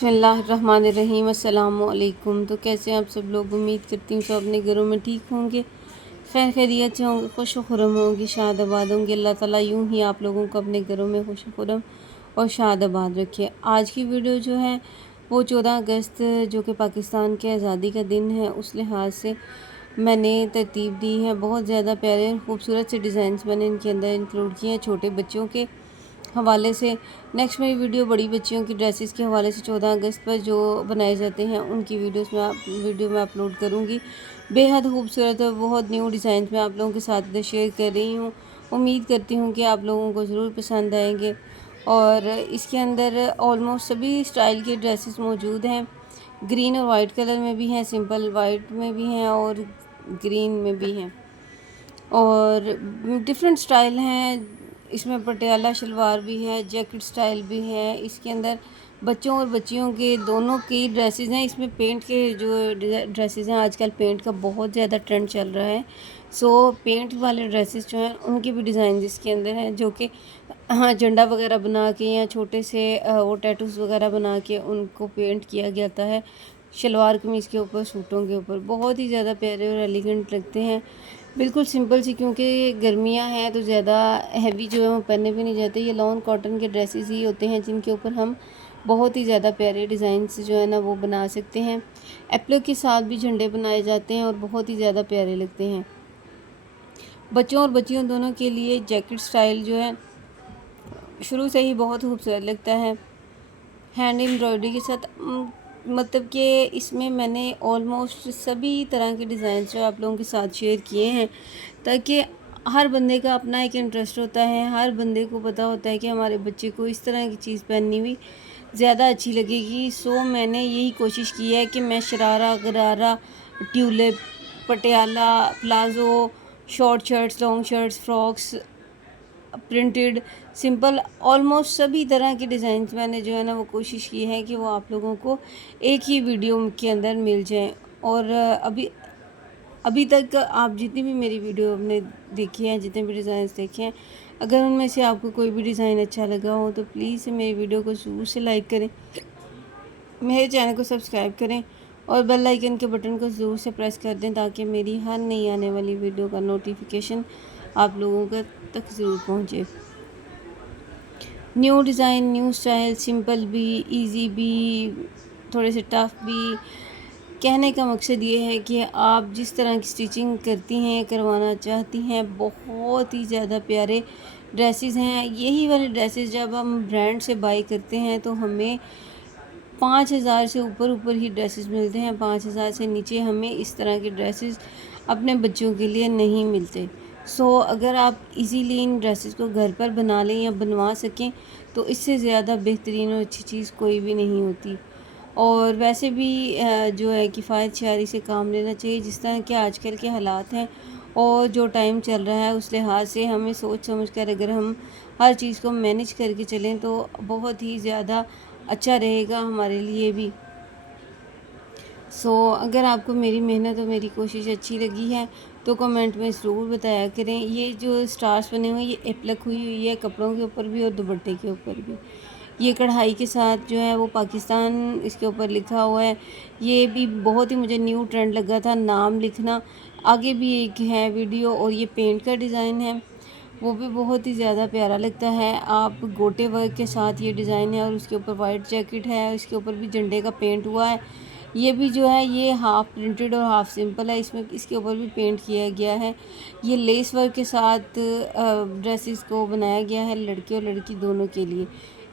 बिस्मिल्लाहिर्रहमानिर्रहीम अस्सलामुअलैकुम। तो कैसे हैं आप सब लोग? उम्मीद करती हूँ सब अपने घरों में ठीक होंगे, खैर खैरियत से होंगे, खुश खुरम होंगे, शाद आबाद होंगे। अल्लाह ताला यूँ ही आप लोगों को अपने घरों में खुश खुरम और शाद आबाद रखे। आज की वीडियो जो है वो 14 अगस्त जो कि पाकिस्तान के आज़ादी का दिन है, उस लिहाज से मैंने तरतीब दी है। बहुत ज़्यादा प्यारे खूबसूरत से डिज़ाइंस मैंने इनके अंदर इंक्लूड किए हैं छोटे बच्चों के हवाले से। नेक्स्ट मेरी वीडियो बड़ी बच्चियों की ड्रेसेस के हवाले से 14 अगस्त पर जो बनाए जाते हैं उनकी वीडियो में अपलोड करूँगी। बेहद खूबसूरत और बहुत न्यू डिज़ाइन में आप लोगों के साथ शेयर कर रही हूँ। उम्मीद करती हूँ कि आप लोगों को ज़रूर पसंद आएंगे। और इसके अंदर ऑलमोस्ट सभी स्टाइल के ड्रेसेस मौजूद हैं। ग्रीन और वाइट कलर में भी हैं, सिंपल वाइट में भी हैं और ग्रीन में भी हैं, और डिफरेंट स्टाइल हैं। इसमें पटियाला शलवार भी है, जैकेट स्टाइल भी है। इसके अंदर बच्चों और बच्चियों के दोनों की ड्रेसेस हैं। इसमें पेंट के जो ड्रेसेस हैं, आजकल पेंट का बहुत ज़्यादा ट्रेंड चल रहा है। सो पेंट वाले ड्रेसेस जो हैं उनके भी डिज़ाइन इसके अंदर हैं, जो कि हाँ झंडा वगैरह बना के या छोटे से वो टैटूज़ वगैरह बना के उनको पेंट किया जाता है शलवार कमीज़ के ऊपर, सूटों के ऊपर। बहुत ही ज़्यादा प्यारे और एलिगेंट लगते हैं, बिल्कुल सिंपल सी, क्योंकि गर्मियां हैं तो ज़्यादा हैवी जो है वो पहने भी नहीं जाते। ये लॉन कॉटन के ड्रेसेस ही होते हैं जिनके ऊपर हम बहुत ही ज़्यादा प्यारे डिज़ाइंस जो है ना वो बना सकते हैं। एप्लो के साथ भी झंडे बनाए जाते हैं और बहुत ही ज़्यादा प्यारे लगते हैं। बच्चों और बच्चियों दोनों के लिए जैकेट स्टाइल जो है शुरू से ही बहुत खूबसूरत लगता है, हैंड एम्ब्रॉयडरी के साथ। मतलब कि इसमें मैंने ऑलमोस्ट सभी तरह के डिज़ाइन जो आप लोगों के साथ शेयर किए हैं, ताकि हर बंदे का अपना एक इंटरेस्ट होता है। हर बंदे को पता होता है कि हमारे बच्चे को इस तरह की चीज़ पहननी हुई ज़्यादा अच्छी लगेगी। सो मैंने यही कोशिश की है कि मैं sharara, gharara, tulip, Patiala, palazzo, short shirts, long shirts, frocks, printed, simple, almost सभी तरह के डिज़ाइंस मैंने जो है ना वो कोशिश की है कि वो आप लोगों को एक ही वीडियो के अंदर मिल जाएं। और अभी तक आप जितनी भी मेरी वीडियो आपने देखी हैं, जितने भी डिज़ाइंस देखे हैं, अगर उनमें से आपको कोई भी डिज़ाइन अच्छा लगा हो तो प्लीज़ मेरी वीडियो को ज़रूर से लाइक करें, मेरे चैनल को सब्सक्राइब करें और बेल आइकन के बटन को ज़रूर से प्रेस कर दें, ताकि मेरी हर नई आने वाली वीडियो का नोटिफिकेशन आप लोगों तक ज़रूर पहुँचे। New design, new style, simple भी, इजी भी, थोड़े से टफ भी। कहने का मकसद ये है कि आप जिस तरह की स्टिचिंग करती हैं, करवाना चाहती हैं, बहुत ही ज़्यादा प्यारे ड्रेसेस हैं। यही वाले ड्रेसेस जब हम ब्रांड से बाई करते हैं तो हमें 5,000 से ऊपर ही ड्रेसेस मिलते हैं। 5,000 से नीचे हमें इस तरह के ड्रेसेस अपने बच्चों के लिए नहीं मिलते। सो अगर आप इजीली इन ड्रेसेस को घर पर बना लें या बनवा सकें तो इससे ज़्यादा बेहतरीन और अच्छी चीज़ कोई भी नहीं होती। और वैसे भी जो है किफ़ायत शारी से काम लेना चाहिए। जिस तरह के आजकल के हालात हैं और जो टाइम चल रहा है, उस लिहाज से हमें सोच समझ कर अगर हम हर चीज़ को मैनेज करके चलें तो बहुत ही ज़्यादा अच्छा रहेगा हमारे लिए भी। अगर आपको मेरी मेहनत और मेरी कोशिश अच्छी लगी है तो कमेंट में ज़रूर बताया करें। ये जो स्टार्स बने हुए हैं ये एप्लक हुई हुई है कपड़ों के ऊपर भी और दुपट्टे के ऊपर भी। ये कढ़ाई के साथ जो है वो पाकिस्तान इसके ऊपर लिखा हुआ है। ये भी बहुत ही मुझे न्यू ट्रेंड लगा था नाम लिखना। आगे भी एक है वीडियो, और ये पेंट का डिज़ाइन है, वो भी बहुत ही ज़्यादा प्यारा लगता है। आप गोटे वर्क के साथ ये डिज़ाइन है और उसके ऊपर वाइट जैकेट है, इसके ऊपर भी झंडे का पेंट हुआ है। ये भी जो है ये हाफ़ प्रिंटेड और हाफ़ सिंपल है, इसमें इसके ऊपर भी पेंट किया गया है। ये लेस वर्क के साथ ड्रेसेस को बनाया गया है लड़के और लड़की दोनों के लिए।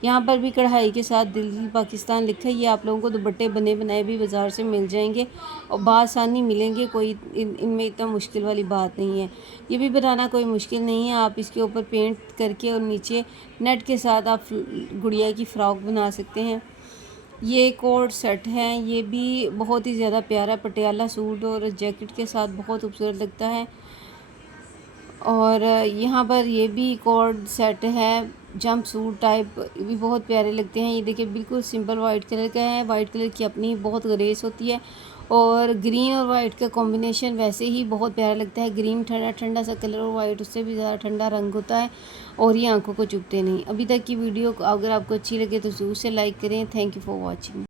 यहाँ पर भी कढ़ाई के साथ दिल पाकिस्तान लिखा है। ये आप लोगों को दुपट्टे बने बनाए भी बाज़ार से मिल जाएंगे और बासानी मिलेंगे, कोई इनमें इतना मुश्किल वाली बात नहीं है। ये भी बनाना कोई मुश्किल नहीं है। आप इसके ऊपर पेंट करके और नीचे नेट के साथ आप गुड़िया की फ़्रॉक बना सकते हैं। ये कोट सेट है, ये भी बहुत ही ज़्यादा प्यारा पटियाला सूट और जैकेट के साथ बहुत खूबसूरत लगता है। और यहाँ पर ये भी कोट सेट है, जंप सूट टाइप, भी बहुत प्यारे लगते हैं। ये देखिए बिल्कुल सिंपल वाइट कलर का है। वाइट कलर की अपनी बहुत ग्रेस होती है और ग्रीन और वाइट का कॉम्बिनेशन वैसे ही बहुत प्यारा लगता है। ग्रीन ठंडा ठंडा सा कलर और वाइट उससे भी ज़्यादा ठंडा रंग होता है और ये आंखों को चुभते नहीं। अभी तक की वीडियो अगर आपको अच्छी लगे तो ज़रूर से लाइक करें। Thank you for watching.